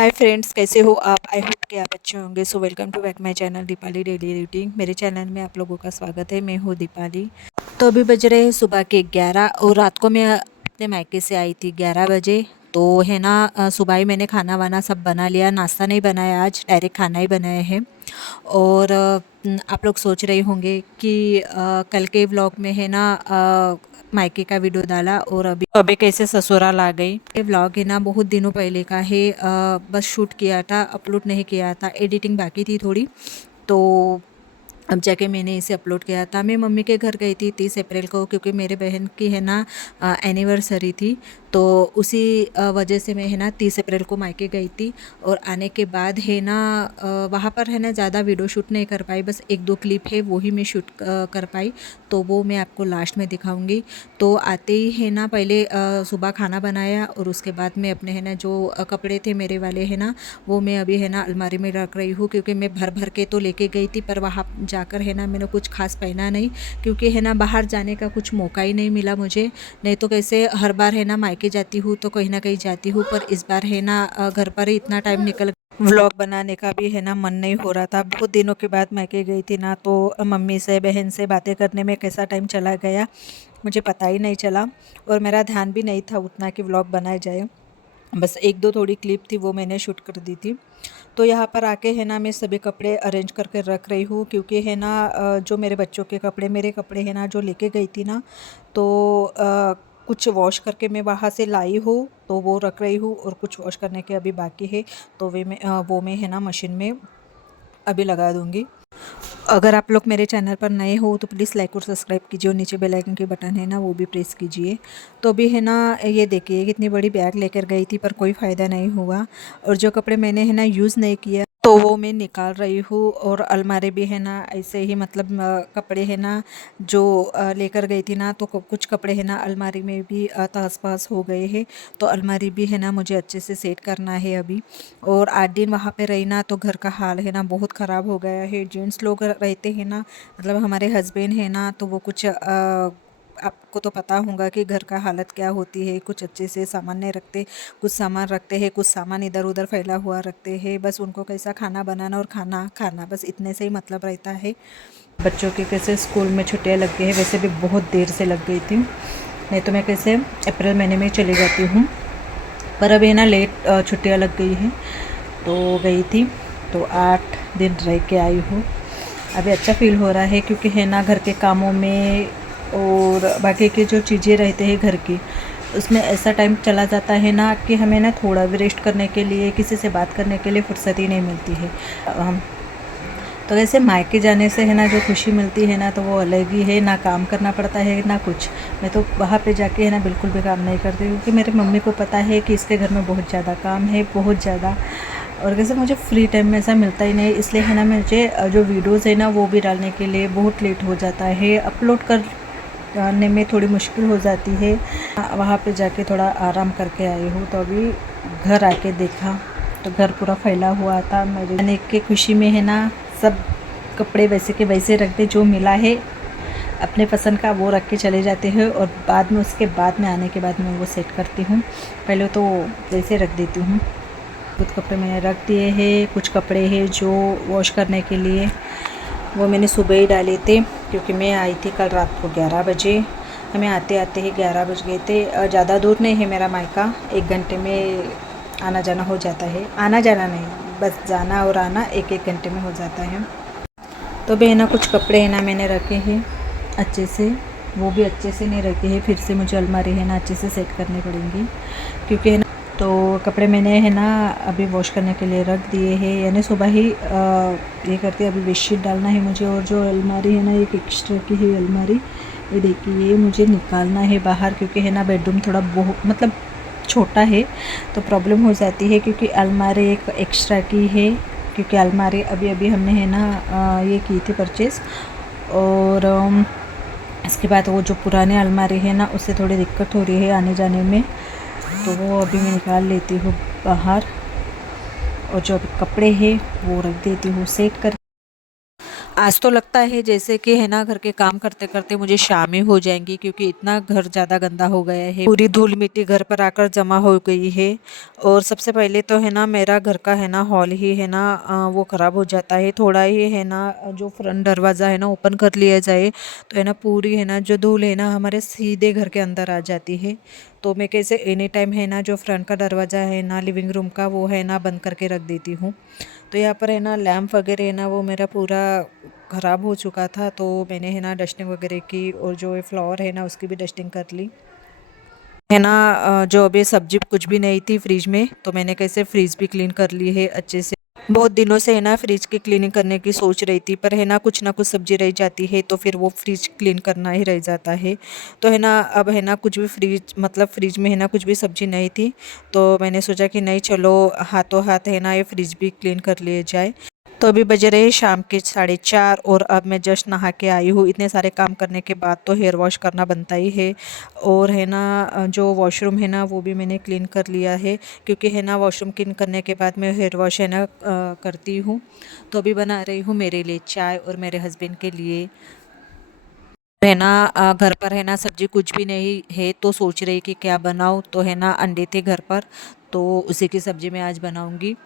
Hi friends, कैसे हो आप? आई होप कि आप अच्छे होंगे। So welcome to back my channel Deepali daily routine. मेरे चैनल में आप लोगों का स्वागत है। मैं हूँ दीपाली। तो अभी बज रहे हैं सुबह के 11 और रात को मैं अपने मायके से आई थी 11 बजे। तो है ना, सुबह ही मैंने खाना वाना सब बना लिया। नाश्ता नहीं बनाया, आज डायरेक्ट खाना ही बनाए हैं। और आप लोग सोच रहे होंगे कि कल के व्लॉग में है ना, मायके का वीडियो डाला और अभी अभी कैसे ससुराल आ गई। ये व्लॉग है ना बहुत दिनों पहले का है। बस शूट किया था, अपलोड नहीं किया था, एडिटिंग बाकी थी थोड़ी। तो अब जाके मैंने इसे अपलोड किया था। मैं मम्मी के घर गई थी 30 अप्रैल को, क्योंकि मेरे बहन की है ना एनिवर्सरी थी। तो उसी वजह से मैं है ना 30 अप्रैल को मायके गई थी। और आने के बाद है ना, वहाँ पर है ना ज़्यादा वीडियो शूट नहीं कर पाई, बस एक दो क्लिप है वो ही मैं शूट कर पाई। तो वो मैं आपको लास्ट में दिखाऊंगी। तो आते ही है ना पहले सुबह खाना बनाया और उसके बाद में अपने है ना जो कपड़े थे मेरे वाले है ना, वो मैं अभी है ना अलमारी में रख रही हूँ। क्योंकि मैं भर भर के तो लेके गई थी, पर वहाँ जाकर है ना मैंने कुछ खास पहना नहीं। क्योंकि है ना बाहर जाने का कुछ मौका ही नहीं मिला मुझे। नहीं तो कैसे हर बार है ना मायके जाती हूँ तो कहीं ना कहीं जाती हूँ, पर इस बार है ना घर पर ही इतना टाइम निकल। व्लॉग बनाने का भी है ना मन नहीं हो रहा था। बहुत दिनों के बाद मायके गई थी ना, तो मम्मी से बहन से बातें करने में कैसा टाइम चला गया मुझे पता ही नहीं चला। और मेरा ध्यान भी नहीं था उतना कि व्लॉग बनाया जाए। बस एक दो थोड़ी क्लिप थी वो मैंने शूट कर दी थी। तो यहाँ पर आके है ना मैं सभी कपड़े अरेंज करके रख रही हूँ। क्योंकि है ना जो मेरे बच्चों के कपड़े, मेरे कपड़े है ना जो लेके गई थी ना, तो कुछ वॉश करके मैं वहाँ से लाई हूँ, तो वो रख रही हूँ। और कुछ वॉश करने के अभी बाकी है, तो वो मैं है ना मशीन में अभी लगा दूँगी। अगर आप लोग मेरे चैनल पर नए हो तो प्लीज़ लाइक और सब्सक्राइब कीजिए, और नीचे बेल आइकन के बटन है ना वो भी प्रेस कीजिए। तो अभी है ना ये देखिए कितनी बड़ी बैग लेकर गई थी, पर कोई फ़ायदा नहीं हुआ। और जो कपड़े मैंने है ना यूज़ नहीं किया तो वो मैं निकाल रही हूँ। और अलमारी भी है ना ऐसे ही, मतलब कपड़े है ना जो लेकर गई थी ना, तो कुछ कपड़े है ना अलमारी में भी तहस पहस हो गए हैं। तो अलमारी भी है ना मुझे अच्छे से सेट करना है अभी। और 8 दिन वहाँ पे रही ना, तो घर का हाल है ना बहुत ख़राब हो गया है। जेंट्स लोग रहते हैं ना, मतलब हमारे हस्बैंड है ना, तो वो कुछ आपको तो पता होगा कि घर का हालत क्या होती है। कुछ अच्छे से सामान नहीं रखते, कुछ सामान रखते हैं, कुछ सामान इधर उधर फैला हुआ रखते हैं। बस उनको कैसा खाना बनाना और खाना खाना, बस इतने से ही मतलब रहता है। बच्चों के कैसे स्कूल में छुट्टियाँ लग गई है, वैसे भी बहुत देर से लग गई थी। नहीं तो मैं कैसे अप्रैल महीने में चली जाती हूँ, पर अभी ना लेट छुट्टियाँ लग गई हैं तो गई थी। तो 8 दिन रह के आई हूँ। अभी अच्छा फील हो रहा है, क्योंकि है ना घर के कामों में और बाकी की जो चीज़ें रहते हैं घर की, उसमें ऐसा टाइम चला जाता है ना कि हमें ना थोड़ा भी रेस्ट करने के लिए, किसी से बात करने के लिए फुर्सत ही नहीं मिलती है। तो वैसे मायके जाने से है ना जो खुशी मिलती है ना, तो वो अलग ही है। ना काम करना पड़ता है ना कुछ। मैं तो वहाँ पे जाके है ना बिल्कुल भी काम नहीं करती, क्योंकि मेरे मम्मी को पता है कि इसके घर में बहुत ज़्यादा काम है, बहुत ज़्यादा। और वैसे मुझे फ्री टाइम में ऐसा मिलता ही नहीं, इसलिए है ना मुझे जो वीडियोज़ है ना वो भी डालने के लिए बहुत लेट हो जाता है। अपलोड करने में थोड़ी मुश्किल हो जाती है। वहाँ पे जाके थोड़ा आराम करके आई हूँ। तो अभी घर आके देखा तो घर पूरा फैला हुआ था। मेरे जाने की खुशी में है ना सब कपड़े वैसे के वैसे रख दे, जो मिला है अपने पसंद का वो रख के चले जाते हैं। और बाद में उसके बाद में आने के बाद मैं वो सेट करती हूँ। पहले तो वैसे रख देती हूँ। कुछ कपड़े मैंने रख दिए हैं, कुछ कपड़े हैं जो वॉश करने के लिए, वो मैंने सुबह ही डाले थे। क्योंकि मैं आई थी कल रात को 11 बजे। हमें आते आते ही 11 बज गए थे। ज़्यादा दूर नहीं है मेरा मायका, 1 घंटे में आना जाना हो जाता है। आना जाना नहीं, बस जाना और आना 1-1 घंटे में हो जाता है। तो भी है ना कुछ कपड़े है ना मैंने रखे हैं अच्छे से, वो भी अच्छे से नहीं रखे हैं। फिर से मुझे अलमारी है ना अच्छे से सेट करनी पड़ेंगी, क्योंकि है ना तो कपड़े मैंने है ना अभी वॉश करने के लिए रख दिए हैं। यानी सुबह ही ये करती है। अभी बेडशीट डालना है मुझे। और जो अलमारी है ना एक एक्स्ट्रा की है अलमारी, ये देखिए ये मुझे निकालना है बाहर। क्योंकि है ना बेडरूम थोड़ा बहुत मतलब छोटा है, तो प्रॉब्लम हो जाती है। क्योंकि अलमारी एक एक्स्ट्रा की है, क्योंकि अलमारी अभी अभी हमने है ना ये की थी परचेज़। और इसके बाद वो जो पुराने अलमारी है ना उससे थोड़ी दिक्कत हो रही है आने जाने में, तो वो अभी मैं निकाल लेती हूँ बाहर। और जो अभी कपड़े हैं वो रख देती हूँ सेट कर। आज तो लगता है जैसे कि है ना घर के काम करते करते मुझे शाम ही हो जाएंगी, क्योंकि इतना घर ज़्यादा गंदा हो गया है, पूरी धूल मिट्टी घर पर आकर जमा हो गई है। और सबसे पहले तो है ना मेरा घर का है ना हॉल ही है ना वो ख़राब हो जाता है। थोड़ा ही है ना जो फ्रंट दरवाज़ा है ना ओपन कर लिया जाए तो है ना पूरी है ना जो धूल है ना हमारे सीधे घर के अंदर आ जाती है। तो मैं कैसे एनी टाइम है ना जो फ्रंट का दरवाज़ा है ना लिविंग रूम का वो है ना बंद करके रख देती हूँ। तो यहाँ पर है ना लैम्प वगैरह है ना वो मेरा पूरा ख़राब हो चुका था, तो मैंने है ना डस्टिंग वगैरह की और जो ये फ्लोर है ना उसकी भी डस्टिंग कर ली है ना। जो अभी सब्जी कुछ भी नहीं थी फ्रिज में, तो मैंने कैसे फ्रिज भी क्लीन कर ली है अच्छे से। बहुत दिनों से है ना फ्रिज की क्लीनिंग करने की सोच रही थी, पर है ना कुछ सब्जी रह जाती है तो फिर वो फ्रिज क्लीन करना ही रह जाता है। तो है ना अब है ना कुछ भी फ्रिज मतलब फ्रिज में है ना कुछ भी सब्जी नहीं थी, तो मैंने सोचा कि नहीं चलो हाथों हाथ है ना ये फ्रिज भी क्लीन कर लिए जाए। तो अभी बज रहे हैं शाम के 4:30 और अब मैं जस्ट नहा के आई हूँ। इतने सारे काम करने के बाद तो हेयर वॉश करना बनता ही है। और है ना जो वॉशरूम है ना वो भी मैंने क्लीन कर लिया है, क्योंकि है ना वॉशरूम क्लीन करने के बाद मैं हेयर वॉश है ना करती हूँ। तो अभी बना रही हूँ मेरे लिए चाय और मेरे हस्बैंड के लिए है ना घर पर है ना सब्जी कुछ भी नहीं है, तो सोच रही कि क्या बनाऊँ। तो है ना अंडे थे घर पर, तो उसी की सब्जी मैं आज बनाऊँगी।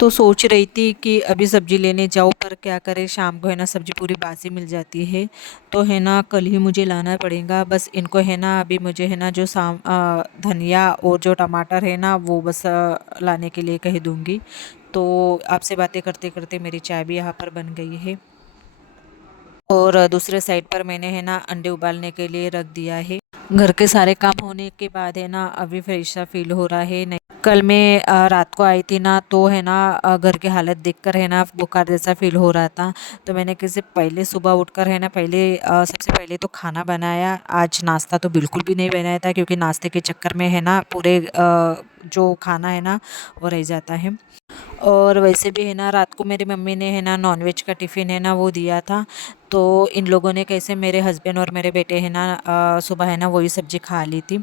तो सोच रही थी कि अभी सब्जी लेने जाऊँ, पर क्या करें शाम को है ना सब्जी पूरी बासी मिल जाती है। तो है ना कल ही मुझे लाना पड़ेगा। बस इनको है ना अभी मुझे है ना जो धनिया और जो टमाटर है ना वो बस लाने के लिए कह दूँगी। तो आपसे बातें करते करते मेरी चाय भी यहाँ पर बन गई है। और दूसरे साइड पर मैंने है ना अंडे उबालने के लिए रख दिया है। घर के सारे काम होने के बाद है ना अभी फ्रेश सा फील हो रहा है। नहीं, कल मैं रात को आई थी ना, तो है ना घर की हालत देखकर है ना बुखार जैसा फील हो रहा था। तो मैंने कैसे पहले सुबह उठकर है ना पहले सबसे पहले तो खाना बनाया। आज नाश्ता तो बिल्कुल भी नहीं बनाया था, क्योंकि नाश्ते के चक्कर में है ना पूरे जो खाना है ना वो रह जाता है। और वैसे भी है ना रात को मेरी मम्मी ने है ना नॉनवेज का टिफ़िन है ना वो दिया था। तो इन लोगों ने कैसे मेरे हस्बैंड और मेरे बेटे है ना सुबह है ना वही सब्जी खा ली थी।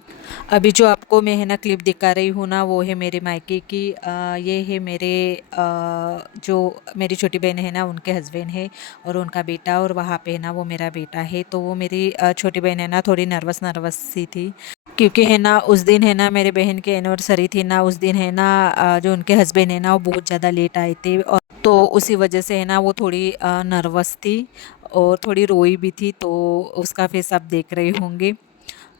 अभी जो आपको मैं है ना क्लिप दिखा रही हूँ ना वो है मेरे मायके की। ये है मेरे जो मेरी छोटी बहन है ना उनके हस्बैंड है और उनका बेटा, और वहाँ पे है ना वो मेरा बेटा है। तो वो मेरी छोटी बहन है ना थोड़ी नर्वस नर्वस सी थी, क्योंकि है ना उस दिन है ना मेरे बहन की एनिवर्सरी थी ना। उस दिन है ना जो उनके हस्बैंड है ना वो बहुत ज़्यादा लेट आए थे, और तो उसी वजह से है ना वो थोड़ी नर्वस थी और थोड़ी रोई भी थी। तो उसका फेस आप देख रहे होंगे।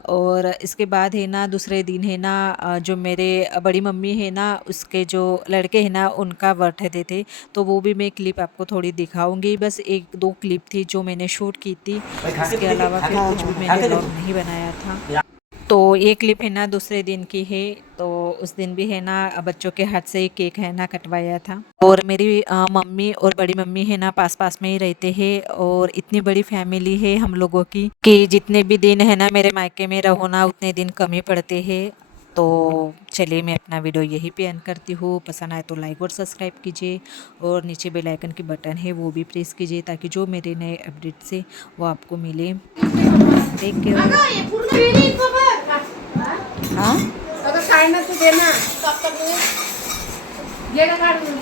और इसके बाद है ना दूसरे दिन है ना जो मेरे बड़ी मम्मी है ना उसके जो लड़के हैं ना उनका बर्थडे थे। तो वो भी मैं क्लिप आपको थोड़ी दिखाऊंगी। बस एक दो क्लिप थी जो मैंने शूट की थी, इसके अलावा फिर कुछ भी मैंने व्लॉग नहीं बनाया था। तो ये क्लिप है ना दूसरे दिन की है। तो उस दिन भी है ना बच्चों के हाथ से ही केक है ना कटवाया था। और मेरी मम्मी और बड़ी मम्मी है ना पास पास में ही रहते हैं, और इतनी बड़ी फैमिली है हम लोगों की कि जितने भी दिन है ना मेरे मायके में रहो ना उतने दिन कम ही पड़ते हैं। तो चलिए मैं अपना वीडियो यहीं पे एंड करती हूँ। पसंद आए तो लाइक और सब्सक्राइब कीजिए, और नीचे बेल आइकन की बटन है वो भी प्रेस कीजिए, ताकि जो मेरे नए अपडेट से वो आपको मिले। Take care. हाँ अगं काय ना तू दे ना. ये ना काढून